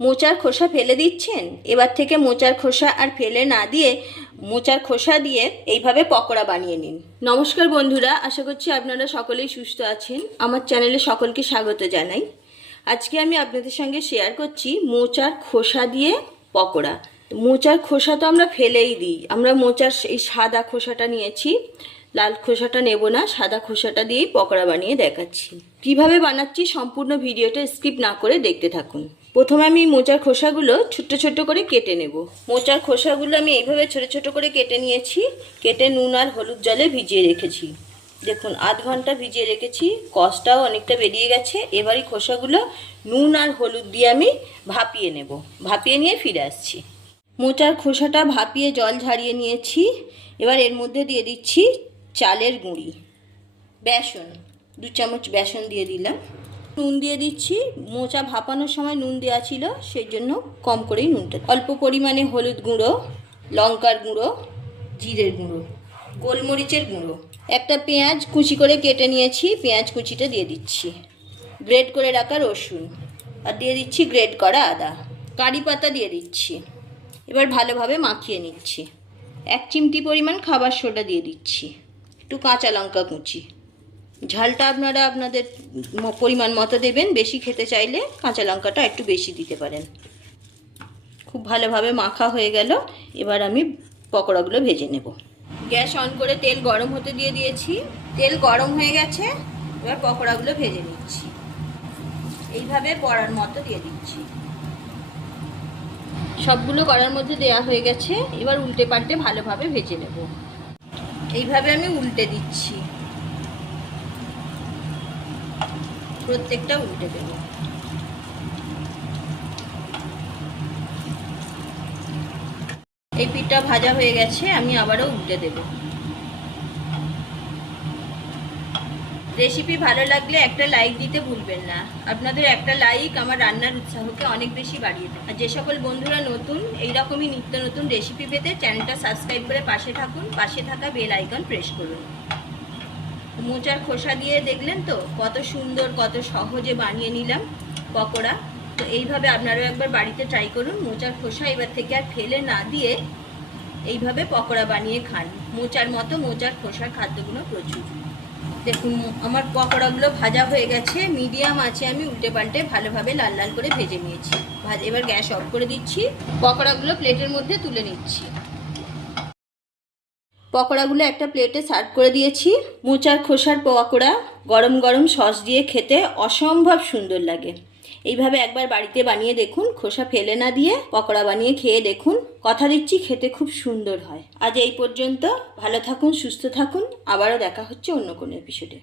মোচার খোসা ফেলে দিচ্ছেন? এবার থেকে মোচার খোসা আর ফেলে না দিয়ে মোচার খোসা দিয়ে এইভাবে পকোড়া বানিয়ে নিন। নমস্কার বন্ধুরা, আশা করছি আপনারা সকলেই সুস্থ আছেন। আমার চ্যানেলে সকলকে স্বাগত জানাই। আজকে আমি আপনাদের সঙ্গে শেয়ার করছি মোচার খোসা দিয়ে পকোড়া। মোচার খোসা তো আমরা ফেলেই দিই, আমরা মোচার এই সাদা খোসাটা নিয়েছি, লাল খোসাটা নেব না, সাদা খোসাটা দিয়েই পকোড়া বানিয়ে দেখাচ্ছি। কিভাবে বানাচ্ছি সম্পূর্ণ ভিডিওটা স্কিপ না করে দেখতে থাকুন। প্রথমে আমি মোচার খোসাগুলো ছোট্ট ছোট্ট করে কেটে নেব। মোচার খোসাগুলো আমি এইভাবে ছোট ছোট করে কেটে নিয়েছি, কেটে নুন আর হলুদ জলে ভিজিয়ে রেখেছি। দেখুন আধ ঘন্টা ভিজিয়ে রেখেছি, কষটাও অনেকটা বেরিয়ে গেছে। এবারই খোসাগুলো নুন আর হলুদ দিয়ে আমি ভাপিয়ে নেব। ভাপিয়ে নিয়ে ফিরে আসছি। মোচার খোসাটা ভাপিয়ে জল ঝারিয়ে নিয়েছি। এবার এর মধ্যে দিয়ে দিচ্ছি চালের গুঁড়ি, বেসন, 2 চামচ বেসন দিয়ে দিলাম। নুন দিয়ে দিচ্ছি, মোচা ভাপানোর সময় নুন দেওয়া ছিল, সেই জন্য কম করেই নুনটা। অল্প পরিমাণে হলুদ গুঁড়ো, লঙ্কার গুঁড়ো, জিরের গুঁড়ো, গোলমরিচের গুঁড়ো। একটা পেঁয়াজ কুচি করে কেটে নিয়েছি, পেঁয়াজ কুচিটা দিয়ে দিচ্ছি। গ্রেট করে রাখা রসুন, আর দিয়ে দিচ্ছি গ্রেট করা আদা, কারি পাতা দিয়ে দিচ্ছি। এবার ভালোভাবে মাখিয়ে নিচ্ছি। 1 চিমটি পরিমাণ খাবার সোডা দিয়ে দিচ্ছি, একটু কাঁচা লঙ্কা কুচি। ঝালটা আপনারা আপনাদের পরিমাণ মতো দেবেন, বেশি খেতে চাইলে কাঁচা লঙ্কাটা একটু বেশি দিতে পারেন। খুব ভালোভাবে মাখা হয়ে গেল। এবার আমি পকোড়াগুলো ভেজে নেব। গ্যাস অন করে তেল গরম হতে দিয়ে দিয়েছি, তেল গরম হয়ে গেছে। এবার পকোড়াগুলো ভেজে নিচ্ছি, এইভাবে বড়ার মতো দিয়ে দিচ্ছি। সবগুলো কড়ার মধ্যে দেওয়া হয়ে গেছে। এবার উল্টে পাল্টে ভালোভাবে ভেজে নেব। এইভাবে আমি উল্টে দিচ্ছি, প্রত্যেকটা উল্টে দেব। এই পিঠটা ভাজা হয়ে গেছে, আমি আবারও উল্টে দেব। রেসিপি ভালো লাগলে একটা লাইক দিতে ভুলবেন না। আপনাদের একটা লাইক আমার রান্নার উৎসাহকে অনেক বেশি বাড়িয়ে দেয়। আর যে সকল বন্ধুরা নতুন, এইরকমই নিত্য নতুন রেসিপি পেতে চ্যানেলটা সাবস্ক্রাইব করে পাশে থাকুন। পাশে থাকা বেল আইকন প্রেস করুন। মোচার খোসা দিয়ে দেখলেন তো কত সুন্দর, কত সহজে বানিয়ে নিলাম পকোড়া। তো এইভাবে আপনারাও একবার বাড়িতে ট্রাই করুন। মোচার খোসা এবার থেকে আর ফেলে না দিয়ে এইভাবে পকোড়া বানিয়ে খান। মোচার মতো মোচার খোসার খাদ্যগুলো প্রচুর। দেখুন আমার পকোড়াগুলো ভাজা হয়ে গেছে। মিডিয়াম আছে আমি উল্টে পাল্টে ভালোভাবে লাল লাল করে ভেজে নিয়েছি। এবার গ্যাস অফ করে দিচ্ছি, পকোড়াগুলো প্লেটের মধ্যে তুলে নিচ্ছি। পকোড়াগুলো একটা প্লেটে সার্ভ করে দিয়েছি। মোচার খোসার পকোড়া গরম গরম সস দিয়ে খেতে অসম্ভব সুন্দর লাগে। এইভাবে একবার বাড়িতে বানিয়ে দেখুন, খোসা ফেলে না দিয়ে পকোড়া বানিয়ে খেয়ে দেখুন। কথা দিচ্ছি খেতে খুব সুন্দর হয়। আজ এই পর্যন্ত। ভালো থাকুন, সুস্থ থাকুন। আবারও দেখা হচ্ছে অন্য কোনো এপিসোডে।